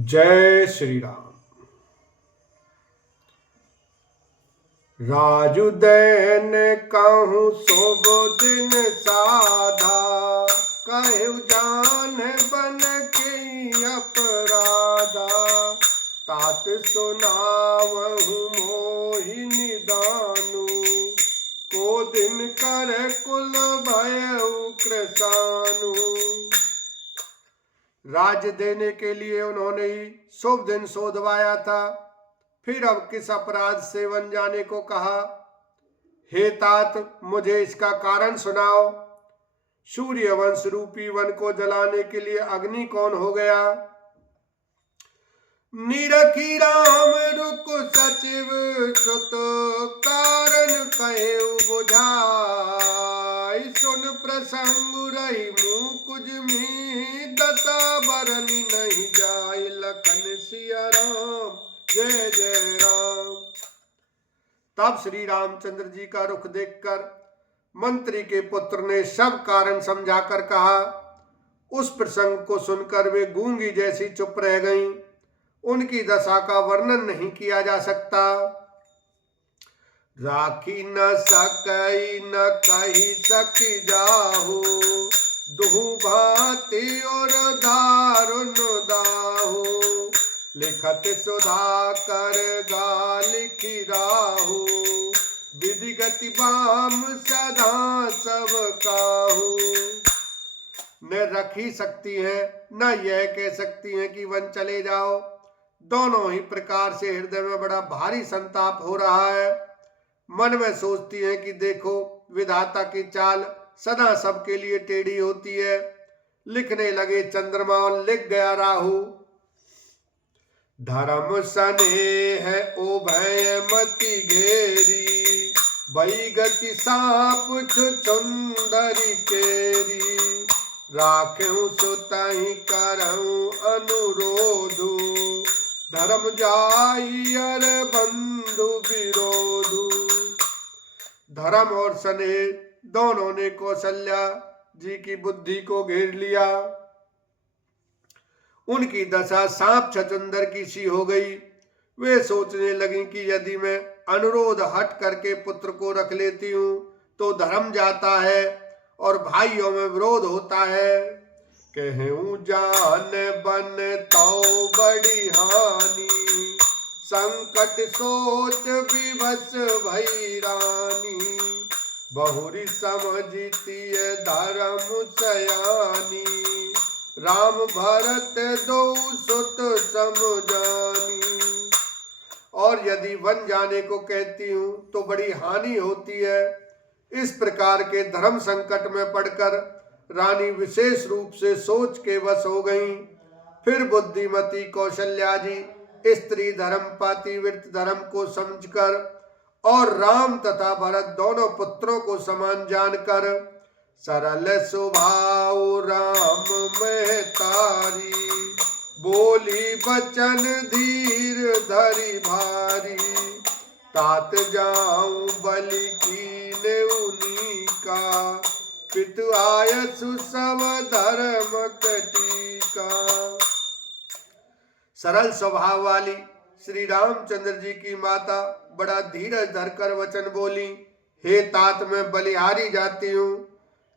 जय श्री राम। राजुदैन कहूँ शुभ दिन साधा, कहु जान बन के अपराधा। तात सुनावहु मोहि निदानु, को दिन कर कुल भयउ कृसानु। राज्य देने के लिए उन्होंने ही शुभ दिन शोधवाया था, फिर अब किस अपराध से वन जाने को कहा। हे तात, मुझे इसका कारण सुनाओ। सूर्य वंश रूपी वन को जलाने के लिए अग्नि कौन हो गया? निरखी राम रुक सचिव सुत, कारण कहे बुझाई। सुन प्रसंग रही मुकुज में, दता बरनी नहीं जाय। लखन सिया राम जय जय राम। तब श्री रामचंद्र जी का रुख देखकर मंत्री के पुत्र ने सब कारण समझाकर कहा। उस प्रसंग को सुनकर वे गूंगी जैसी चुप रह गईं। उनकी दशा का वर्णन नहीं किया जा सकता। राखी न सकई न कही सकी जाहु, दुहु भांति और दारुण दाहु। लिखत सुधा कर गाल खिराहु, विधि गति बाम सदा सब काहू। न रख ही सकती है न यह कह सकती है कि वन चले जाओ। दोनों ही प्रकार से हृदय में बड़ा भारी संताप हो रहा है। मन में सोचती है कि देखो, विधाता की चाल सदा सबके लिए टेढ़ी होती है। लिखने लगे चंद्रमा और लिख गया राहु। धर्म स्नेह उभय मति घेरी, भई गति साप छुछुंदरी केरी। राखें सुतहि करऊं अनुरोधु, धर्म जाई अर बंधु विरोधु। धर्म और स्नेह दोनों ने कौशल्या जी की बुद्धि को घेर लिया। उनकी दशा सांप छछुंदर की सी हो गई। वे सोचने लगी कि यदि मैं अनुरोध हट करके पुत्र को रख लेती हूं तो धर्म जाता है और भाइयों में विरोध होता है। कहूं जान बन तो बड़ी हानि, संकट सोच विवश भई रानी। बहुरी समझती धर्म सयानी, राम भरत दो सुत समझानी। और यदि वन जाने को कहती हूं तो बड़ी हानि होती है। इस प्रकार के धर्म संकट में पड़कर रानी विशेष रूप से सोच के वश हो गईं। फिर बुद्धिमती कौशल्या जी स्त्री धर्म पातिव्रत धर्म को समझकर और राम तथा भरत दोनों पुत्रों को समान जानकर सरल स्वभाव राम में तारी, बोली बचन धीर धरी भारी। तात जाऊं बलि कीने उन्हीं का, पितु आयसु सब धर्म टीका। सरल स्वभाव वाली श्री रामचंद्र जी की माता बड़ा धीरज धरकर वचन बोली। हे तात, मैं बलिहारी जाती हूँ।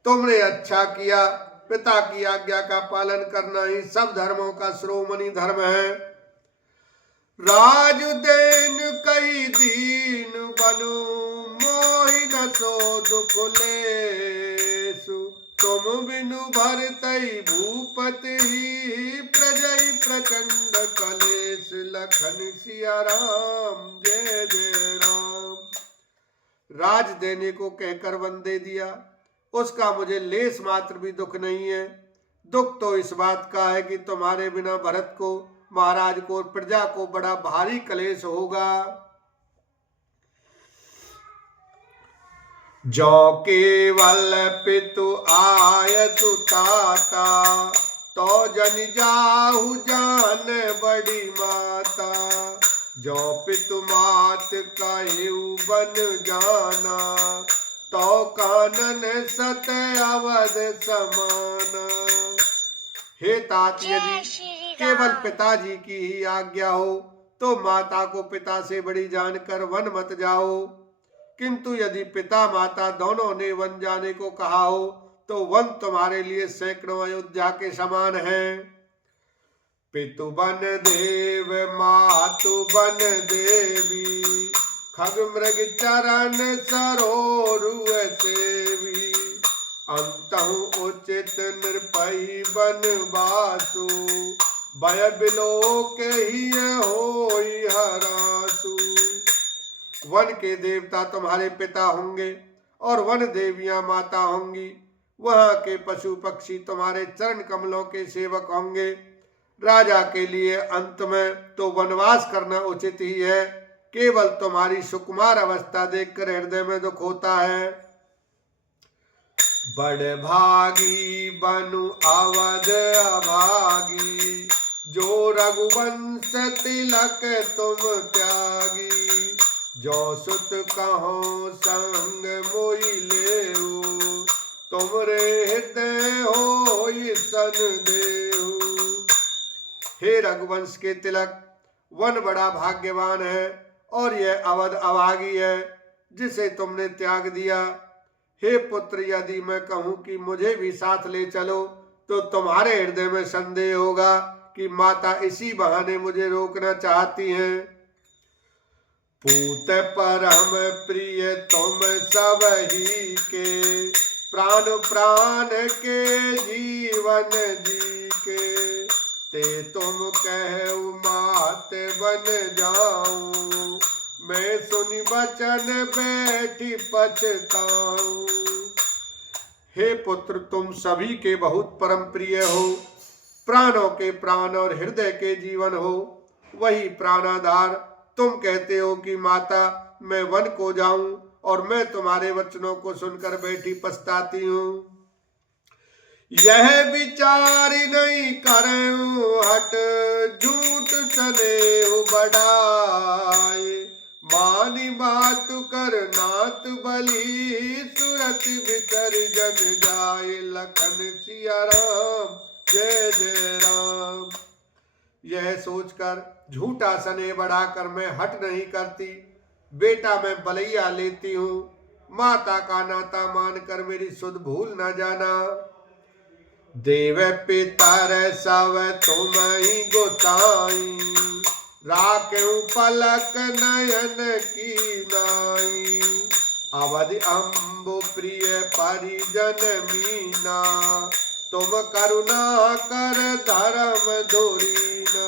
तुमने अच्छा किया। पिता की आज्ञा का पालन करना ही सब धर्मों का श्रोमणी धर्म है। राजुदैन कई दीन बनु, मोहि न सो दुख लेसु। तुम बिनु भरतई भूपति ही, प्रजई प्रचंड कलेश। लखन सिया राम जय जय राम। राज देने को कहकर वन दे दिया, उसका मुझे लेस मात्र भी दुख नहीं है। दुख तो इस बात का है कि तुम्हारे बिना भरत को, महाराज को और प्रजा को बड़ा भारी कलेश होगा। जो केवल पितु आयतु ताता, तो जन जाहु जान बड़ी माता। जो पितु मात कहु बन जाना, तो कानन सत अवध समान। हे तात, यदि केवल पिताजी की ही आज्ञा हो तो माता को पिता से बड़ी जानकर वन मत जाओ, किंतु यदि पिता माता दोनों ने वन जाने को कहा हो तो वन तुम्हारे लिए सैकड़ों अयोध्या के समान है। पितु बन देव मातु बन देवी, खग मृग चरण सरोरु सेवी, अंतहु उचित निरपई बन बासु, भय बिलोक ही होई हरासु। वन के देवता तुम्हारे पिता होंगे और वन देवियां माता होंगी। वहां के पशु पक्षी तुम्हारे चरण कमलों के सेवक होंगे। राजा के लिए अंत में तो वनवास करना उचित ही है। केवल तुम्हारी सुकुमार अवस्था देखकर हृदय में दुख होता है। बड़ भागी बनु अवध अभागी, जो रघुवंश तिलक तुम त्यागी, जो सुत कहो संग मोहि लेऊ, तुमरे हृदय होई संदेहु। हे रघुवंश के तिलक, वन बड़ा भाग्यवान है और यह अवध अभागी है जिसे तुमने त्याग दिया। हे पुत्र, यदि मैं कहूं कि मुझे भी साथ ले चलो तो तुम्हारे हृदय में संदेह होगा कि माता इसी बहाने मुझे रोकना चाहती हैं। पूत परम प्रिय तुम सब ही के, प्राण प्राण के जीवन जी के, ते तुम कहु मात बन जाऊं, मैं सुनि बचन बैठी पछताऊं। हे पुत्र, तुम सभी के बहुत परम प्रिय हो, प्राणों के प्राण और हृदय के जीवन हो। वही प्राणाधार तुम कहते हो कि माता मैं वन को जाऊं और मैं तुम्हारे वचनों को सुनकर बैठी पछताती हूँ। यह विचार नहीं करूं हट, झूठ स्नेह बढ़ाए, मानी बात कर नाथ बलि, सुरत विसर्जन जाए, लखन सिया राम जय जय राम। यह सोचकर झूठा स्नेह बढ़ाकर मैं हट नहीं करती। बेटा मैं बलैया लेती हूँ। माता का नाता मानकर मेरी सुध भूल न जाना। देव पितर सब तुम ही गोसाई, राखें पलक नयन की नाई, अवधि अम्बु प्रिय परिजन मीना, तुम करुणा कर धर्म धोरीना।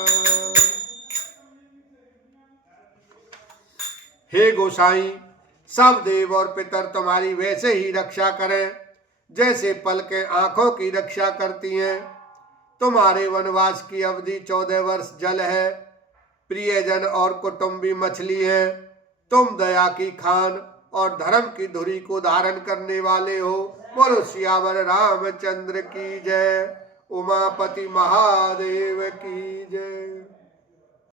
हे गोसाई, सब देव और पितर तुम्हारी वैसे ही रक्षा करें जैसे पलकें आंखों की रक्षा करती हैं। तुम्हारे वनवास की अवधि 14 वर्ष जल है, प्रियजन और कुटुंबी मछली हैं। तुम दया की खान और धर्म की धुरी को धारण करने वाले हो। बोलो सियावर रामचंद्र की जय। उमापति महादेव की जय।